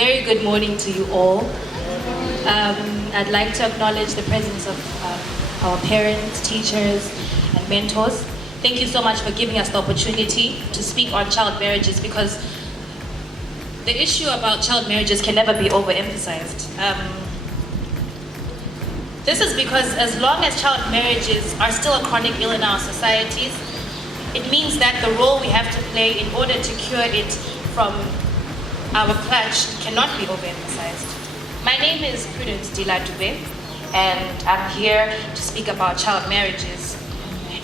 very good morning to you all. I'd like to acknowledge the presence of our parents, teachers, and mentors. Thank you so much for giving us the opportunity to speak on child marriages, because the issue about child marriages can never be overemphasized. This is because as long as child marriages are still a chronic ill in our societies, it means that the role we have to play in order to cure it from our clutch cannot be overemphasized. My name is Delah Dube, and I'm here to speak about child marriages.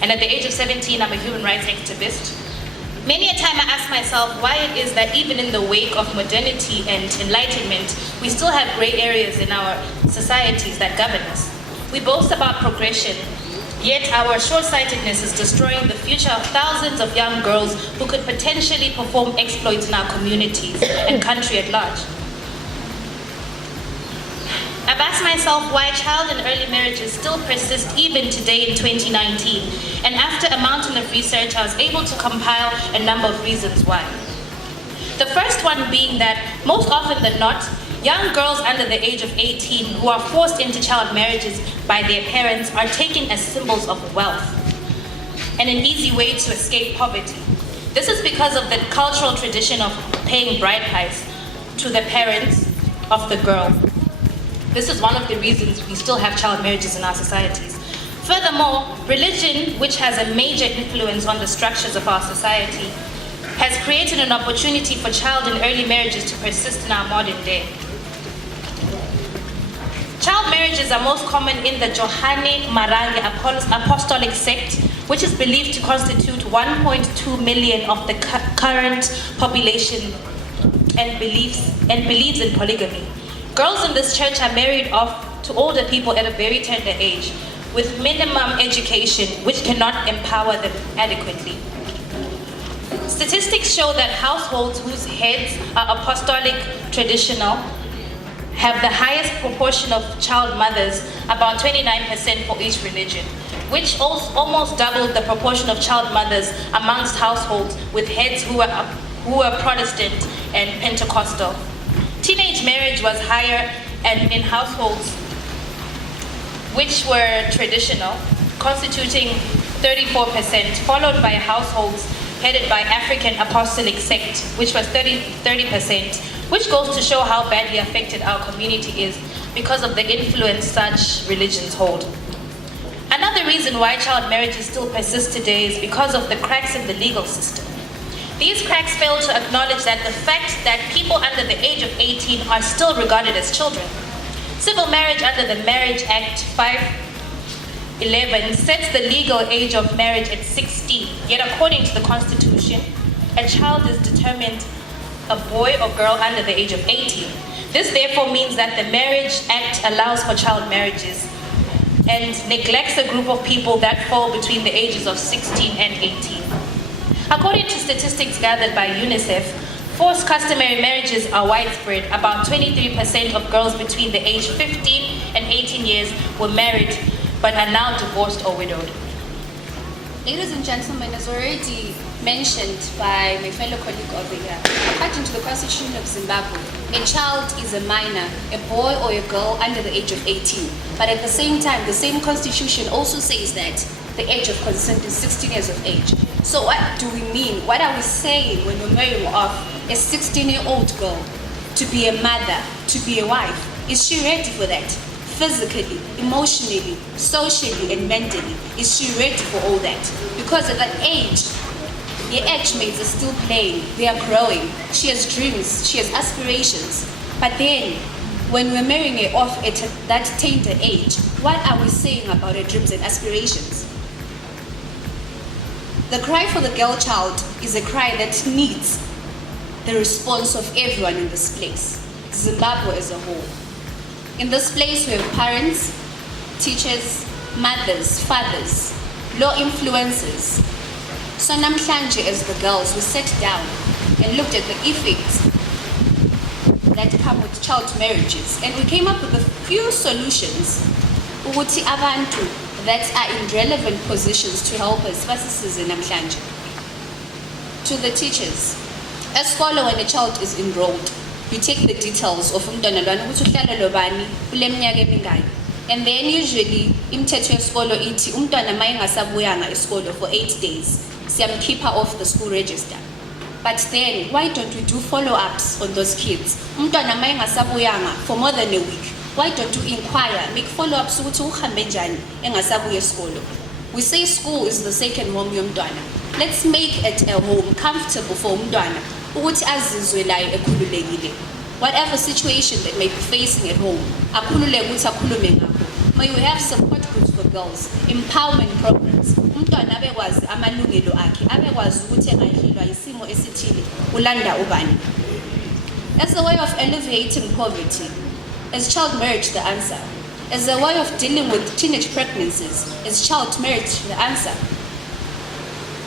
And at the age of 17, I'm a human rights activist. Many a time I ask myself why it is that even in the wake of modernity and enlightenment, we still have gray areas in our societies that govern us. We boast about progression, yet our short-sightedness is destroying the future of thousands of young girls who could potentially perform exploits in our communities and country at large. I've asked myself why child and early marriages still persist even today in 2019. And after a mountain of research, I was able to compile a number of reasons why. The first one being that most often than not, young girls under the age of 18 who are forced into child marriages by their parents are taken as symbols of wealth and an easy way to escape poverty. This is because of the cultural tradition of paying bride price to the parents of the girl. This is one of the reasons we still have child marriages in our societies. Furthermore, religion, which has a major influence on the structures of our society, has created an opportunity for child and early marriages to persist in our modern day. Child marriages are most common in the Johane Marange Apostolic sect, which is believed to constitute 1.2 million of the current population and believes in polygamy. Girls in this church are married off to older people at a very tender age, with minimum education, which cannot empower them adequately. Statistics show that households whose heads are apostolic traditional have the highest proportion of child mothers, about 29% for each religion, which almost doubled the proportion of child mothers amongst households with heads who were Protestant and Pentecostal. Teenage marriage was higher and in households which were traditional, constituting 34%, followed by households headed by African Apostolic sect, which was 30%, which goes to show how badly affected our community is because of the influence such religions hold. Another reason why child marriages still persist today is because of the cracks in the legal system. These cracks fail to acknowledge that the fact that people under the age of 18 are still regarded as children. Civil marriage under the Marriage Act 511 sets the legal age of marriage at 16, yet according to the Constitution, a child is determined a boy or girl under the age of 18. This therefore means that the Marriage Act allows for child marriages and neglects a group of people that fall between the ages of 16 and 18. According to statistics gathered by UNICEF, forced customary marriages are widespread. About 23% of girls between the age 15 and 18 years were married but are now divorced or widowed. Ladies and gentlemen, as already mentioned by my fellow colleague over here, according to the Constitution of Zimbabwe, a child is a minor, a boy or a girl under the age of 18. But at the same time, the same Constitution also says that the age of consent is 16 years of age. So what do we mean? What are we saying when we're marrying off a 16-year-old girl to be a mother, to be a wife? Is she ready for that? Physically, emotionally, socially, and mentally, is she ready for all that? Because at that age, the age mates are still playing, they are growing. She has dreams, she has aspirations. But then, when we're marrying her off at that tender age, what are we saying about her dreams and aspirations? The cry for the girl child is a cry that needs the response of everyone in this place, Zimbabwe as a whole. In this place, we have parents, teachers, mothers, fathers, law influencers. So namhlanje, as the girls, we sat down and looked at the effects that come with child marriages, and we came up with a few solutions ukuthi abantu that are in relevant positions to help us basisize namhlanje. To the teachers, as follow when a child is enrolled, you take the details of umntwana lwana ukuthi uhlala lobani kule minyaka emingaki. And then usually imithetho yesikolo ithi umntwana mayengasabuyanga esikolo for 8 days siyamkhipha off the school register. But then why don't we do follow-ups on those kids? Umntwana mayengasabuyanga for more than a week. Why don't you inquire, make follow-ups ukuthi uhambe njani engasabuya esikolo? We say school is the second home yomntwana. Let's make it a home comfortable for umntwana ukuthi azizwe laye ekhululekile. Whatever situation that may be facing at home, akhululeke ukuthi akhulume ngakho. May we have support groups for girls, empowerment programs. Umntwana abekwazi amalungelo akhe, abekwazi ukuthi engahlelwa isimo esithile ulanda ubani. As a way of alleviating poverty, is child marriage the answer? As a way of dealing with teenage pregnancies, is child marriage the answer?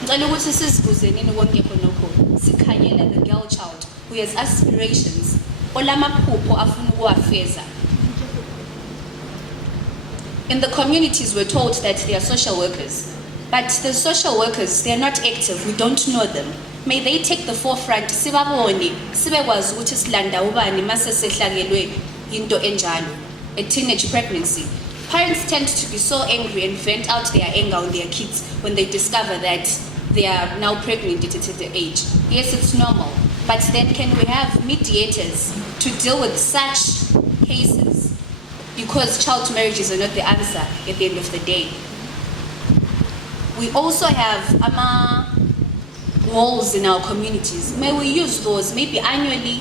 Ngicela ukuthi sizibuzeni konke khonokho, sikhanyele the girl child who has aspirations, olamaphupho afuna ukuwafeza. In the communities, we're told that they are social workers. But the social workers, they are not active, we don't know them. May they take the forefront, sibabone, sibekwazi ukuthi silanda ubani mase sehlakelwe into enjalo, a teenage pregnancy. Parents tend to be so angry and vent out their anger on their kids when they discover that they are now pregnant at the age. Yes, it's normal, but then can we have mediators to deal with such cases? Because child marriages are not the answer at the end of the day. We also have walls in our communities. May we use those maybe annually,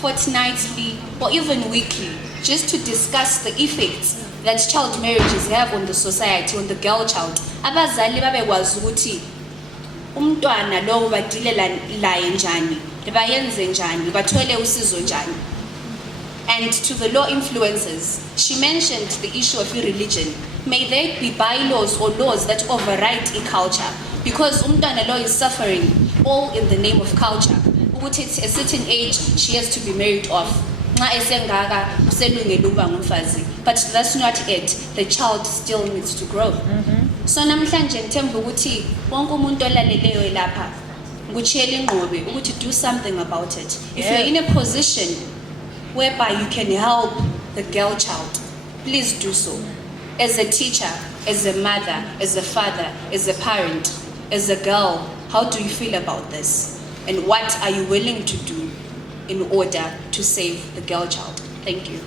fortnightly, or even weekly, just to discuss the effects that child marriages have on the society, on the girl child. Abazali babekwazi ukuthi umntwana lo badilela laye njani, bayenze njani, bathole usizo njani. And to the law influencers, she mentioned the issue of religion. May there be bylaws or laws that override a culture, because umntwana law is suffering all in the name of culture. Ukuthi at a certain age she has to be married off. Nxa esengaka uselungele ukuba ngumfazi. But that's not it. The child still needs to grow. So namhlanje ngithemba ukuthi wonke umuntu olaleleyo lapha ngutshela ingqobe ukuthi do something about it. If you're in a position whereby you can help the girl child, please do so. As a teacher, as a mother, as a father, as a parent, as a girl, how do you feel about this? And what are you willing to do in order to save the girl child? Thank you.